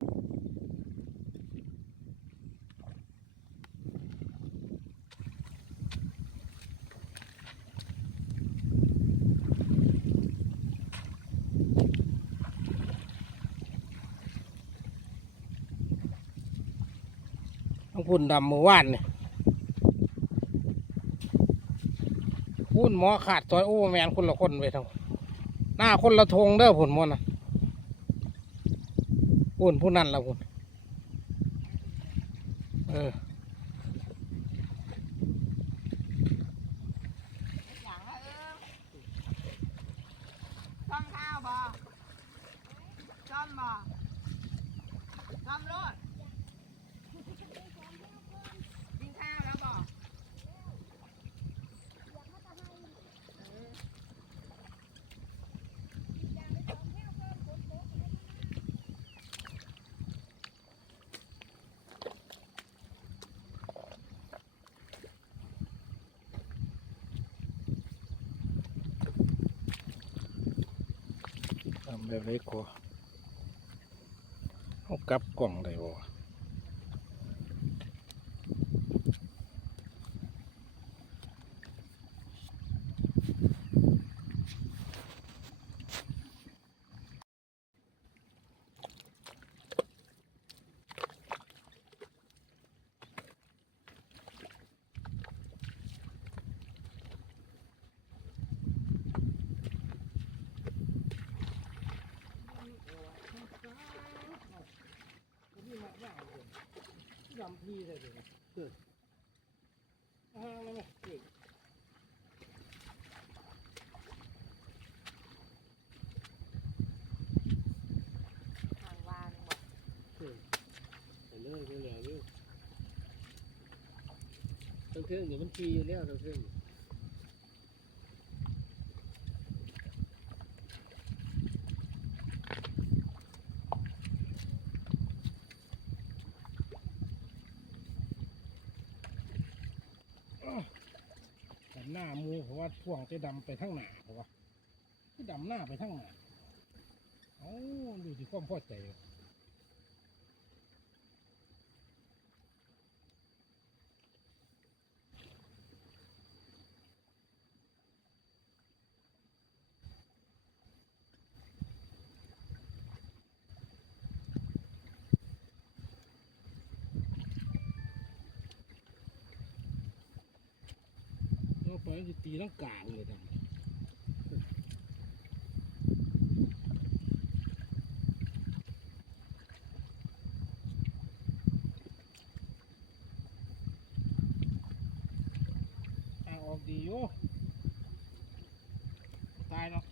ต้องพุ่นดำมือว่านเนี่ยพุ่นหมอขาดซอยโอ้แมนคนละคนไปทั้งหน้าคนละทงเด้อผลมนน่ะ พุ่นผู้นั่นละอุ่นเอออย่างละเออซ่อมข้าวบ่ซ่อมบ่ซ่อมรถกินข้าวแล้วบ่ทำ แบบไรกว่าเอากลับกล่องได้บ่วะดำพี่ได้เลยเกิดอ่าไม่ไม่เกิด ทางวางบ่ เกิดไป เลยไปเลยลูกตั้งเครื่องเดี๋ยวมันขี่อยู่แล้วตั้งเครื่องหน้ามูเพราะว่าพ่วงจะดำไปทั้งหน้าเพราะว่าที่ดำหน้าไปทั้งหน้าเอ้าดูที่ความพอใจ เราไปสิตีลังกางเลยนะออกดีอยู่ตายแล้ว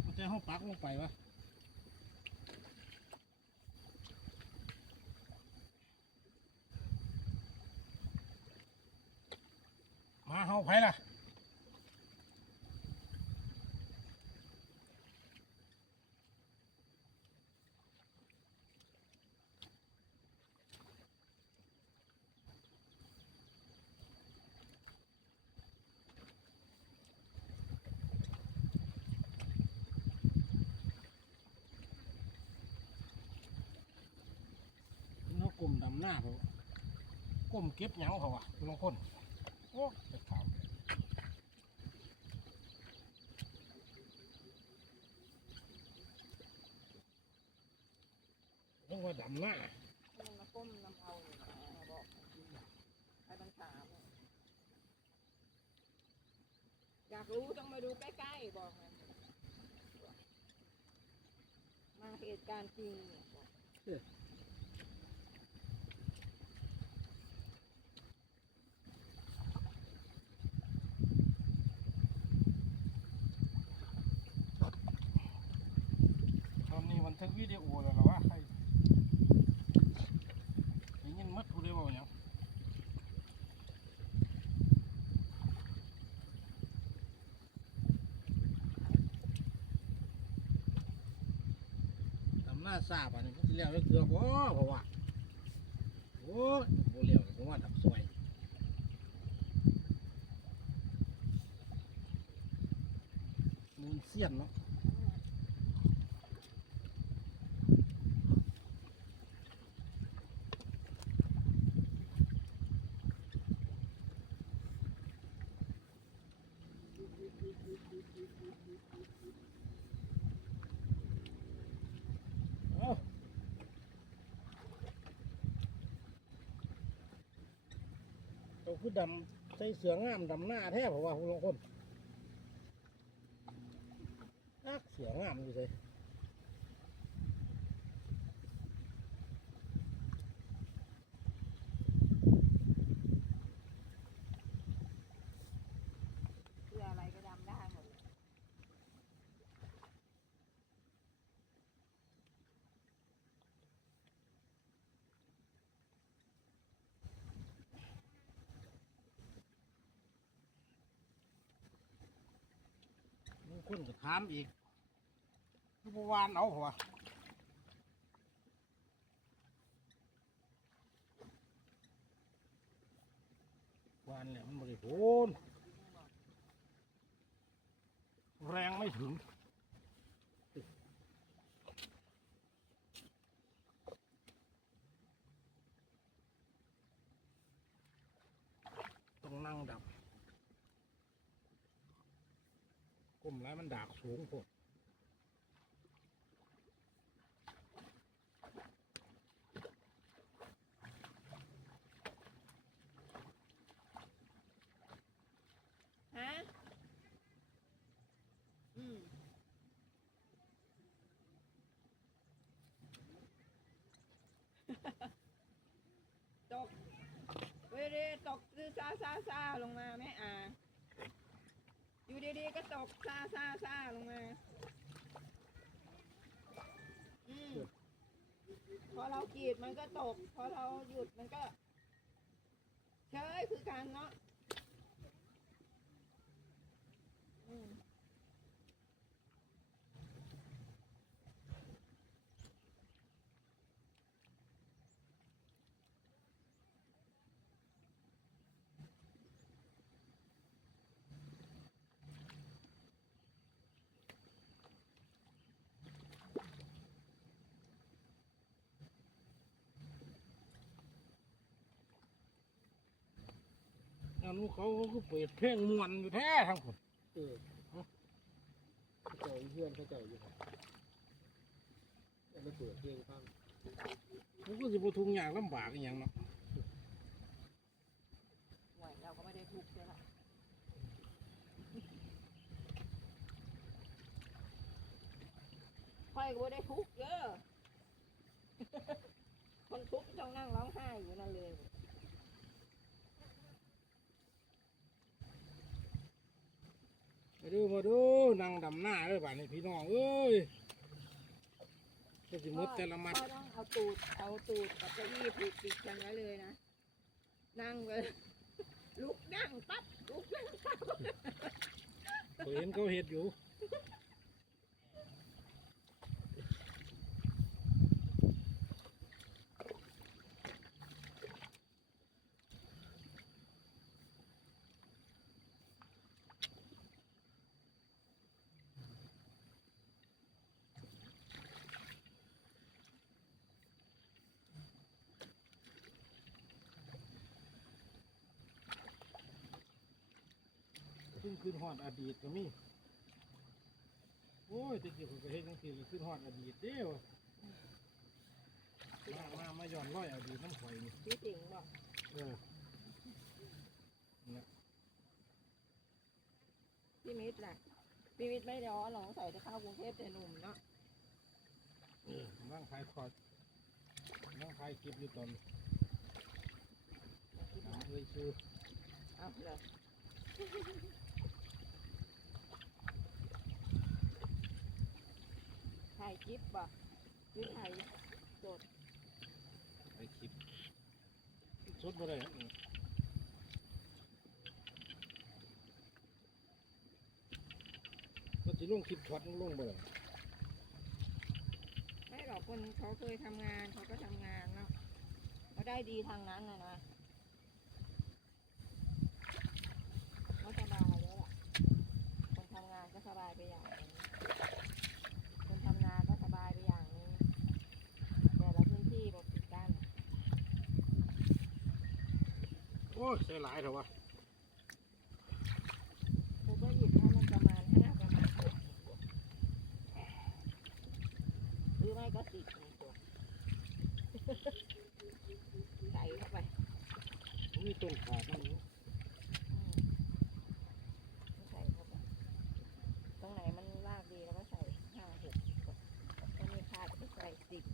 เอาใจห้องปักลงไปวะ เฮาไผล่ะเขากลมดำหน้าเขากลมเก็บเหยังเขาวะบางคน อ้จะถามยังว่าดำหน้ามันมาก้มน้ำเอาบอกไปบังคับอยากรู้ต้องมาดูใกล้ๆบอกมันมาเหตุการณ์จริงเนี่ยบอก ตอนนี้ บันทึกวิดีโอแล้วหรอวะใครได้ยินมัดผู้ใดบอกหยังดำหน้าทราบอันนี้มันสิเลี้ยวได้เกลือบ่เพราะว่าโอ้ย ตัวคือดำใส่เสืองามดำหน้าแท้ผมว่าคุณลงคนนักเสืองามดูสิ คนก็ถามอีกคือประวานเอาหรอววานเนี่ยมันบริโภคแรงไม่ถึงต้องนั่งดับก้ มแล้วมันดากสูงพวกฮะ อืมตกเวรีตกซือซาซาซาลงมาแม่อ่า อยู่ดีๆก็ตกซาซาซาลงมาอืมพอเรากรีดมันก็ตก พอเราหยุดมันก็ เชยคือการเนาะ อันนู้นเขาเขาก็เปิดเพลงมวนอยู่แท้ทั้งคนเออเขาเจ้าเพื่อนเขาเจ้าอยู่ครับแล้วมาเปิดเพลงฟังมันก็สิบทุงยากลำบากอหย่างเนาะหวยเราก็ไม่ได้ทุกข์เลยล่ะค่อยก็ไม่ได้ทุกข์เด้อคนทุกข์ต้องนั่งร้องไห้อยู่นั่นเลย มาดูมาดูนั่งดำหน้าเลยบ้านนี้พี่น้องเอ้ยก็สิหมดแต่ละมัด ก็ต้องเอาตูดเอาตูดกับเก้าอี้ผูกติดกันไว้เลยนะ นั่งเลยลุกนั่งปั๊บลุกนั่งปั๊บก็เห็นเขาเห็ดอยู่ ขึ้นขึ้นฮอดอดีตก็มี โอ้ยแตะกี้ผมก็เห็นจังซี่เลยขึ้นฮอดอดีตเด้อมามามาย้อนร้อยอดีตน้ำข่อยนี่พี่สิงห์บอกเออพี่มิตรแหละพี่มิตรไม่ร้อนหรอกใส่จะเข้ากรุงเทพแต่หนุ่มเนาะเออนั่งขายคอร์ดนั่งขายคลิปอยู่ตอนหาเอ้ยชื่อเอาเลย ถ่ายคลิปบ่หรือถ่ายสดไอคลิปสดบ่ได้ครับก็สิลงคลิปช็อตลงบ่ได้ไม่หรอกคนเขาเคยทำงานเขาก็ทำงานเนาะเขาได้ดีทางนั้นนะนะเขาสบายแล้วล่ะคนทำงานก็สบายไปอย่างหนึงคนทำงานก็สบายไปอย่างหนึงแต่ละพื้นที่บอกติดกัน โอ้ ยใส่หลายเถอะวะกูก็หยิบให้มันประมาณห้าประมาณหกหรือไม่ก็สิบในตัวใส่เข้าไป มีต้นขาดนั่นอยู่ ติก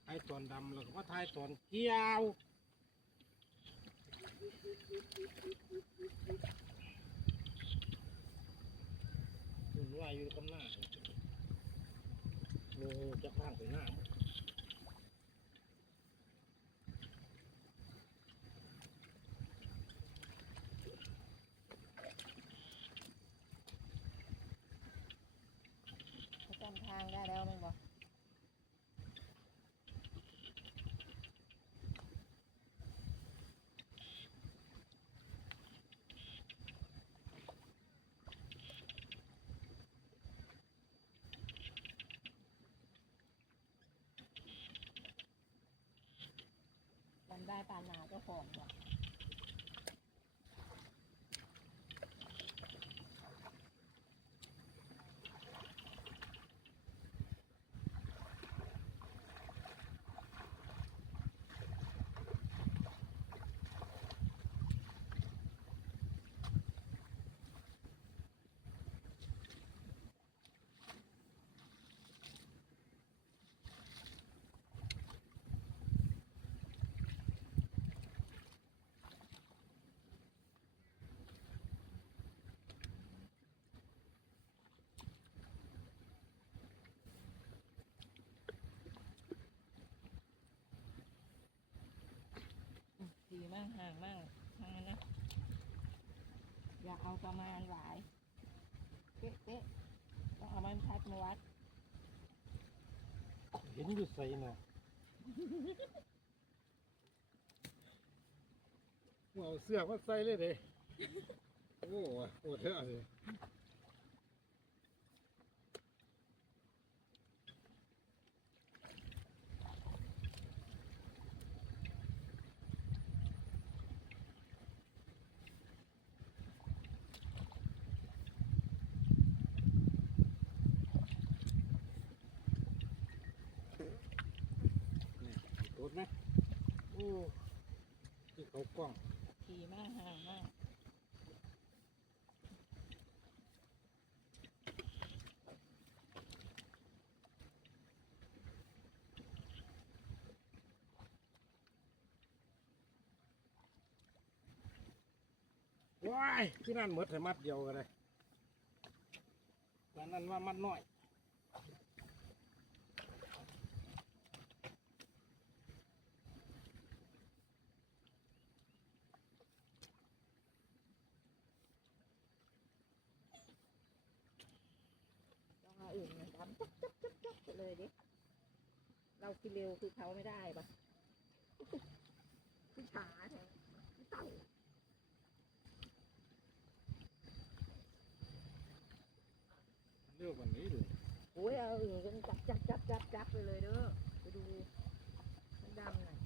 ทายตอนดำแล้วก็มาทายตอนเกี่ยวหุ่นวายอยู่กับหน้าโลจะข้างไปหน้าจำทางได้แล้วแมันบอก จำ ได้ปานาเจ้าของว่ะ มากห่างมากทางนั้นนะ อย่าเอาประมาณหลาย เป๊ะเป๊ะต้องเอามันทัดมาวัด เห็นอยู่ใส่เนาะเอาเสื้อมาใส่เลยเด้โอ้โหโอ้เท่าเลย นี่โดดไหมโอ้ที่เขากล้อง ขี่มากห่างมาก ว้ายที่นั่นหมดแต่มัดเดียวกันเลยแต่นั้นว่ามัดน้อยต้องเอาอื่นมาทำจับจับจับจับเลยดิ เราคือเร็วคือเขาไม่ได้ปะคือช้าแท้คือเต่า เร็วกว่านี้เลยโอ้ยเอาอื่นกันจับจับจับจับจับไปเลยเด้อไปดูมันดำหน่อย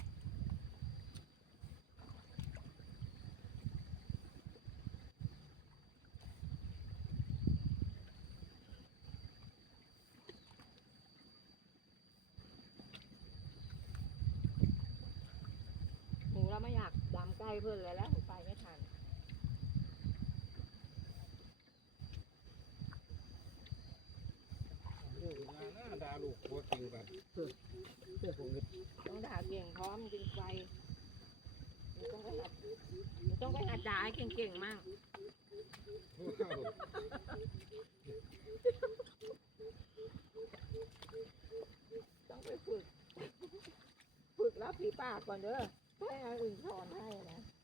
หนูเราไม่อยากดำใกล้เพื่อนเลยแล้วหนูไปไม่ทัน ลูกนาหน้าด่าลูกหัวกิวกันเพื่อผมเลย ต้องด่าเก่งพร้อมจริงไฟหนูต้องไปหัดหนู ต้องไปหัดด่ายเก่งๆมั่งว้ากต้องไปฝึก ฝึกรับผีปากก่อนเด้อให้อื่นสอนให้นะ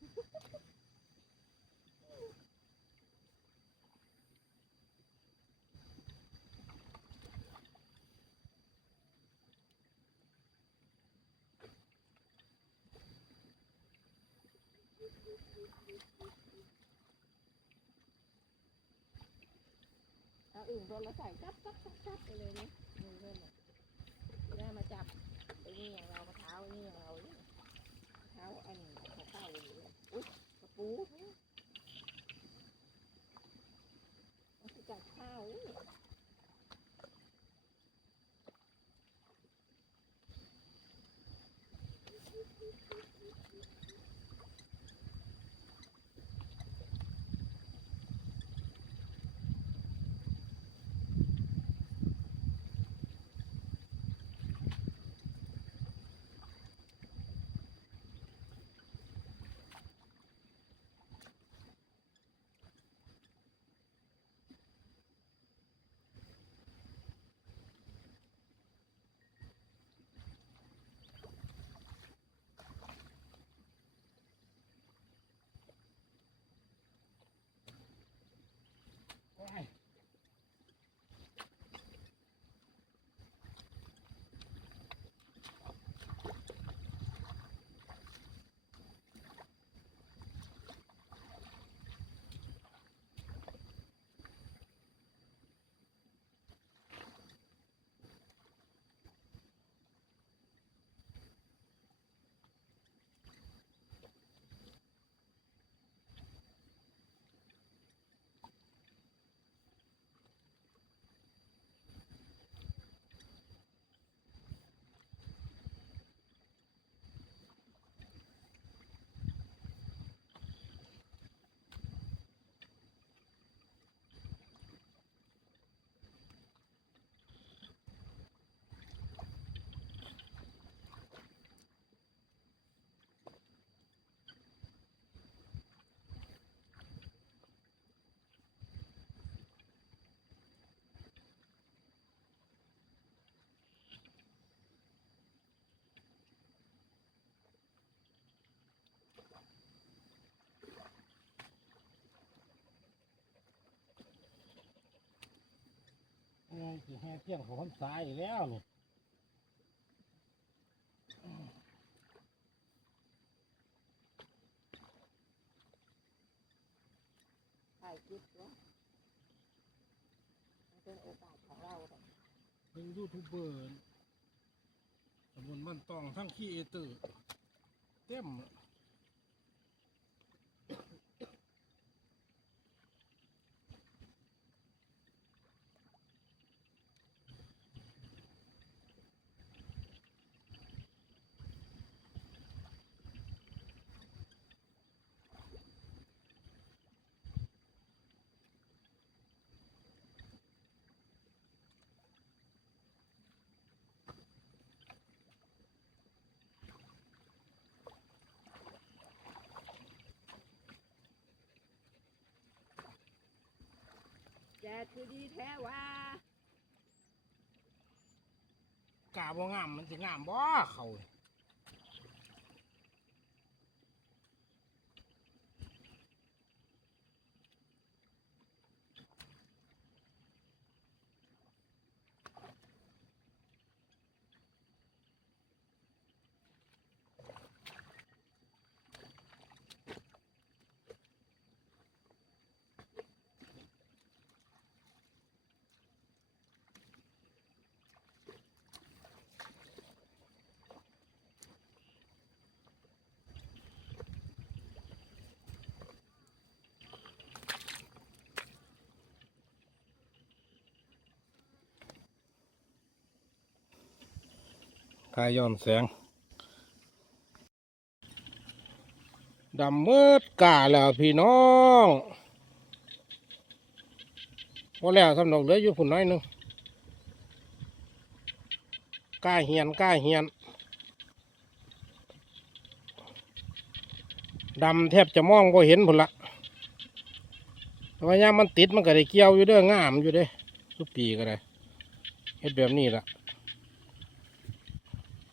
เราอื่นคนละใส่จับจับจับจับไปเลยนี่มือเพื่อนได้มาจับไอ้นี่อย่างเรามาเท้าไอ้นี่อย่างเราเนี่ยเท้าอันเขาเต้าเลยอุ้ยกระปู สิแห่เที่ยงของคนสายอีกแล้วนี่ถ่ายคลิปวะมันเป็นโอกาสของเราแต่เป็นยูทูบเบอร์ตำบลบ้านตองทั้งขี้เอเตอร์ เต็ม แจกคือดีแท้ว่ากาบ่งามมันสิงามบ่เขานี่ กายย้อนแสงดำมืดกาแล้วพี่น้องว่าแล้วสำนกเหลืออยู่ผุนน้อยหนึงกาเหียนกาเหียนดำแทบจะมองก็เห็นผุนละแต่ว่ายามมันติดมันก็ได้เกี่ยวอยู่เด้องามอยู่เด้ทุกปีก็ได้เฮ็ดแบบนี้ละ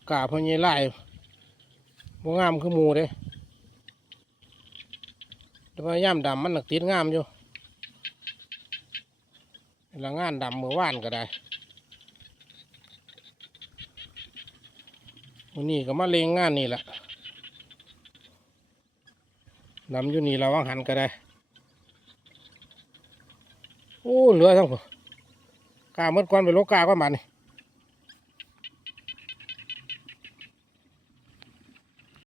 กาพญไล่บ่งามคือหมูเด้แต่ว่าย่ามดำมันหนักติดงามอยู่เวลางานดำเมื่อวานก็ได้วันนี้ก็มาเลงงานนี่แหละดำอยู่นี่เราวังหันก็ได้ โอ้ เหลือทั้งผู้กาเมื่อก่อนไปโลกาก็มานี่